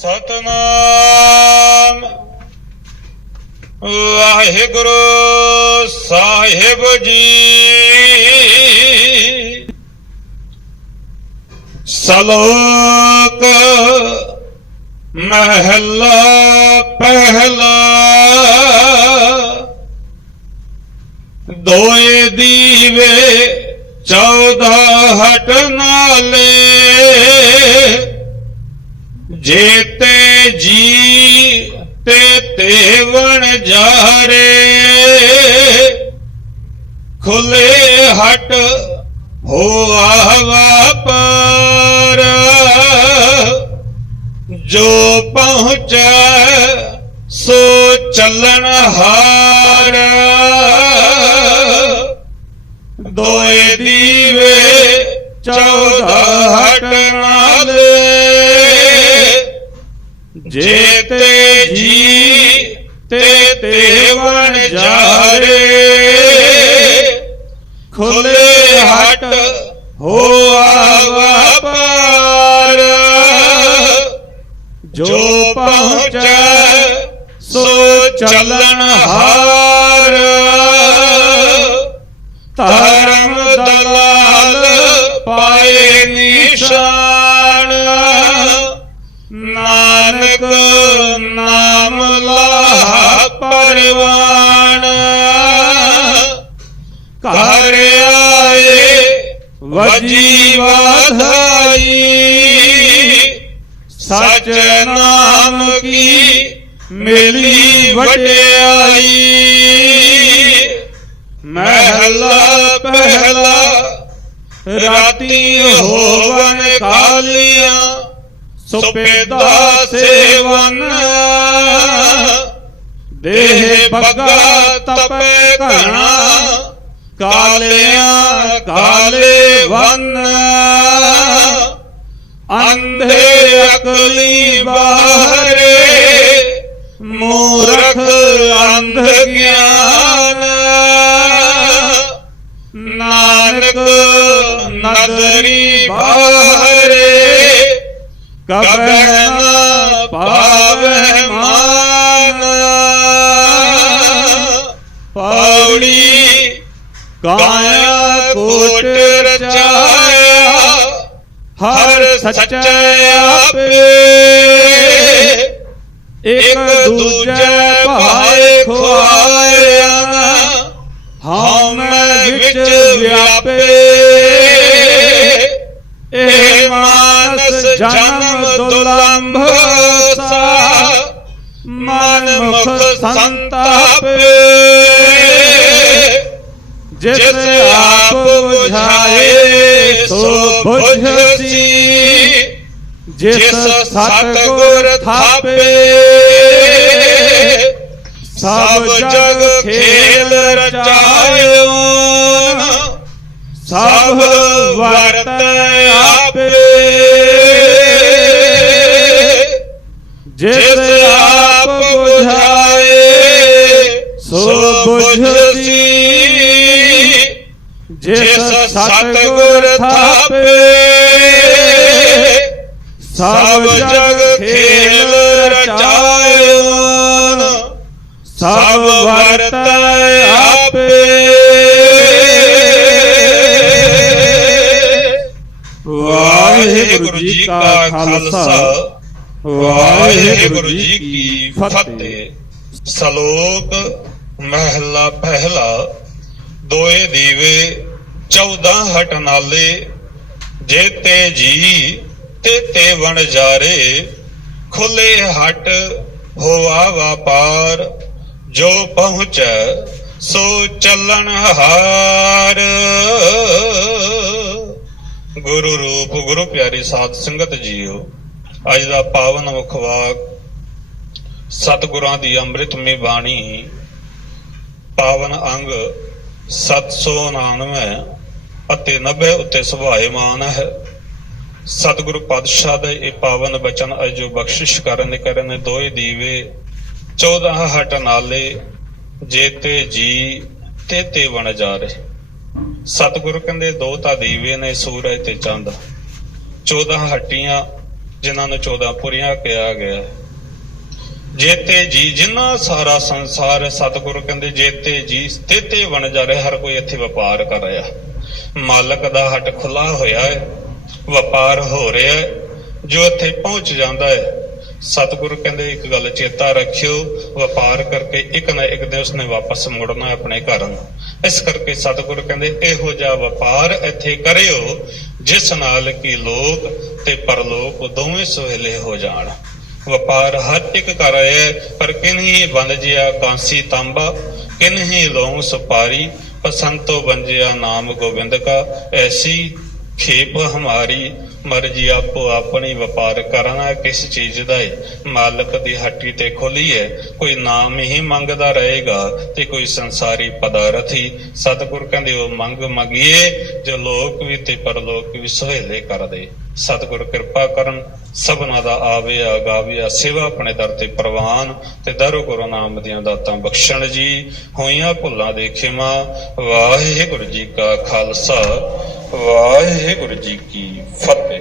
ਸਤਨਾਮ। ਵਾਹਿਗੁਰੂ ਸਾਹਿਬ ਜੀ। ਸਲੋਕ ਮਹਲਾ ਪਹਿਲਾ। ਦੋਏ ਦੀਵੇ ਚੌਦਾ ਹਟ ਨਾਲੇ। ਜੇਤੇ ਜੀ ਤੇ ਤੇਵਣ ਜਾਰੇ, ਖੁੱਲੇ ਹਟ ਹੋ ਆਵਾ ਜੋ ਪਹੁੰਚੈ ਸੋ ਚੱਲਣ ਹਾਰ। ਦੋਏ ਦੀ ਜੇਤੇ ਜੀ ਤੇ ਤੇਵਣ ਜਾਰੇ। ਖੁੱਲੇ ਹਟ ਹੋ ਆਵਾ ਜੋ ਪਹੁੰਚੈ ਸੋ ਚੱਲਣ ਹਾਰ। ਧਰਮ ਦਲਾਲ ਵਜੀ ਵਾਧਾਈ ਸਚ ਨਾਮ ਕੀ ਮਿਲੀ ਵਡਿਆਈ। ਮਹਿਲਾ ਪਹਿਲਾ, ਰਾਤੀ ਹੋਵਨ ਕਾਲੀਆਂ ਸੁਪੇਦਾ ਸੇਵਨ ਦੇਹ ਬੱਗਾ ਤਪੇ ਘਣਾ। ਕਾਲਿਆਂ ਕਾਲੇ ਵੰਨ। ਅੰਧੇ ਅਕਲੀ ਬਾਹਰੇ। ਮੂਰਖ ਅੰਧ ਗਿਆਨ। ਨਾਨਕ ਨਦਰੀ ਬਾਹਰੇ। ਕਬੈ ਨ ਪਾਵੈ ਕਾਇਆ ਕੋਟ ਰਚਾਇਆ, ਹਰ ਸੱਚੇ ਆਪੇ। ਇੱਕ ਦੂਜੇ ਭਾਏ ਖੁਆਇਆ ਹਮ ਵਿੱਚ ਵਿਆਪੇ। ਇਹ ਮਾਨਸ ਜਨਮ ਦੁਲੰਭ ਸਾ ਮਨ ਮੁਖ ਸੰਤਾਪੇ। ਜਿਸ ਆਪ ਬੁਝਾਏ ਸੋ ਬੁਝਸੀ। ਜਿਸ ਸਤਗੁਰ ਥਾਪੇ ਸਭ ਜਗ ਖੇਲ ਰਚਾਇਓ ਸਭ ਵਰਤ ਆਪੇ। ਜਿਸ ਆਪ ਬੁਝਾਏ ਸੋ ਬੁਝਸੀ। ਜਿਸ ਸਤਗੁਰ ਥਾਪੇ ਸਭ ਜਗ ਖੇਲ ਰਚਾਇਓ ਸਭ ਵਰਤ ਆਪੇ। ਵਾਹਿਗੁਰੂ ਜੀ ਕਾ ਖਾਲਸਾ ਵਾਹਿਗੁਰੂ ਜੀ ਕੀ ਫਤਿਹ। ਸ਼ਲੋਕ ਮਹਿਲਾ ਪਹਿਲਾ ਦੋਏ ਦੀਵੇ 14 ਹਟ ਨਾਲੇ ਜੇਤੇ ਜੀ, ਤੇ ਤੇ ਵਣ ਜਾਰੇ, ਖੁੱਲੇ ਹਟ ਹੋਆ ਵਪਾਰ, ਜੋ ਪਹੁੰਚੈ ਸੋ ਚੱਲਣ ਹਾਰ। ਗੁਰੂ ਰੂਪ, ਗੁਰੂ ਪਿਆਰੀ ਸਾਧ ਸੰਗਤ ਜੀਓ, ਅੱਜ ਦਾ ਪਾਵਨ ਮੁਖਵਾਕ ਸਤਿਗੁਰਾਂ ਦੀ ਅੰਮ੍ਰਿਤਮਈ ਬਾਣੀ, ਪਾਵਨ ਅੰਗ 799 ਅਤੇ 90 ਉੱਤੇ ਸੁਭਾਏਮਾਨ ਹੈ। ਸਤਿਗੁਰੂ ਪਾਤਸ਼ਾਹ ਦਾ ਇਹ ਪਾਵਨ ਬਚਨ ਅਜੋ ਬਖਸ਼ਿਸ਼ ਕਰਨ ਕਰਨ ਦੋਏ ਦੀਵੇ 14 ਹਟ ਨਾਲੇ ਜੇਤੇ ਜੀ ਤੇ ਤੇ ਵਣ ਜਾ ਰਹੇ। ਸਤਿਗੁਰ ਕਹਿੰਦੇ ਦੋ ਤਾਂ ਦੀਵੇ ਨੇ ਸੂਰਜ ਤੇ ਚੰਦ। 14 ਹੱਟੀਆਂ ਜਿਨ੍ਹਾਂ ਨੂੰ 14 ਪੁਰੀਆਂ ਕਿਹਾ ਗਿਆ ਜੇਤੇ ਜੀ ਜਿੰਨਾ ਸਾਰਾ ਸੰਸਾਰ ਹੈ, ਸਤਿਗੁਰੂ ਕਹਿੰਦੇ ਜੇਤੇ ਜੀ ਤੇਤੇ ਵਣ ਜਾ ਰਿਹਾ ਹਰ ਕੋਈ ਇੱਥੇ ਵਪਾਰ ਕਰ ਰਿਹਾ। ਮਾਲਕ ਦਾ ਹੱਟ ਖੁੱਲਾ ਹੋਇਆ ਹੈ, ਵਪਾਰ ਹੋ ਰਿਹਾ ਹੈ, ਜੋ ਇੱਥੇ ਪਹੁੰਚ ਜਾਂਦਾ ਹੈ। ਸਤਿਗੁਰੂ ਕਹਿੰਦੇ, ਇੱਕ ਗੱਲ ਚੇਤਾ ਰੱਖਿਓ, ਵਪਾਰ ਕਰਕੇ ਇੱਕ ਨਾ ਇੱਕ ਦਿਨ ਉਸਨੇ ਵਾਪਸ ਮੁੜਨਾ ਆਪਣੇ ਘਰ ਨੂੰ। ਇਸ ਕਰਕੇ ਸਤਿਗੁਰੂ ਕਹਿੰਦੇ, ਇਹੋ ਜਿਹਾ ਵਪਾਰ ਇੱਥੇ ਕਰਿਓ, ਜਿਸ ਨਾਲ ਕਿ ਲੋਕ ਤੇ ਪਰਲੋਕ ਦੋਵੇਂ ਸੁਹੇਲੇ ਹੋ ਜਾਣ। ਵਪਾਰ ਹਰ ਇੱਕ ਕਰ ਰਿਹਾ ਪਰ ਕਿਨਹੀ ਬੰਦ ਜਿਆ ਕਾਂਸੀ ਤਾਂਬਾ ਕਿਨਹੀ ਲੋਂ ਸੁਪਾਰੀ ਪਸੰਤੋ ਬੰਜਿਆ ਨਾਮ ਗੋਬਿੰਦ ਕਾ ਐਸੀ ਖੇਪ ਹਮਾਰੀ ਮਰਜ਼ੀ ਆਪੋ ਆਪਣੀ ਵਪਾਰ ਕਰਨਾ ਕਿਸ ਚੀਜ਼ ਦਾ ਹੈ। ਮਾਲਕ ਦੀ ਹੱਟੀ ਤੇ ਖੋਲੀ ਹੈ, ਕੋਈ ਨਾਮ ਹੀ ਮੰਗਦਾ ਰਹੇਗਾ ਤੇ ਕੋਈ ਸੰਸਾਰੀ ਪਦਾਰਥੀ ਸਤਿਗੁਰ ਕਹਿੰਦੇ, ਉਹ ਮੰਗ ਮੰਗੀਏ, ਜੋ ਲੋਕ ਵੀ ਤੇ ਪਰਲੋਕ ਵੀ ਸੁਹੇਲੇ ਕਰਦੇ। ਸਤਿਗੁਰ ਕਿਰਪਾ ਕਰਨ, ਸਭਨਾ ਦਾ ਆਵੇ ਆਗਾਵੇ ਸੇਵਾ ਆਪਣੇ ਦਰ ਤੇ ਪ੍ਰਵਾਨ ਤੇ ਦਰੋ ਗੁਰੂ ਨਾਮ ਦੀਆਂ ਦਾਤਾਂ ਬਖਸ਼ਣ ਜੀ। ਹੋਈਆਂ ਭੁੱਲਾਂ ਦੇ ਖਿਮਾ, ਵਾਹਿਗੁਰੂ ਜੀ ਕਾ ਖਾਲਸਾ, ਵਾਹਿਗੁਰੂ ਜੀ ਕੀ ਫਤਿਹ।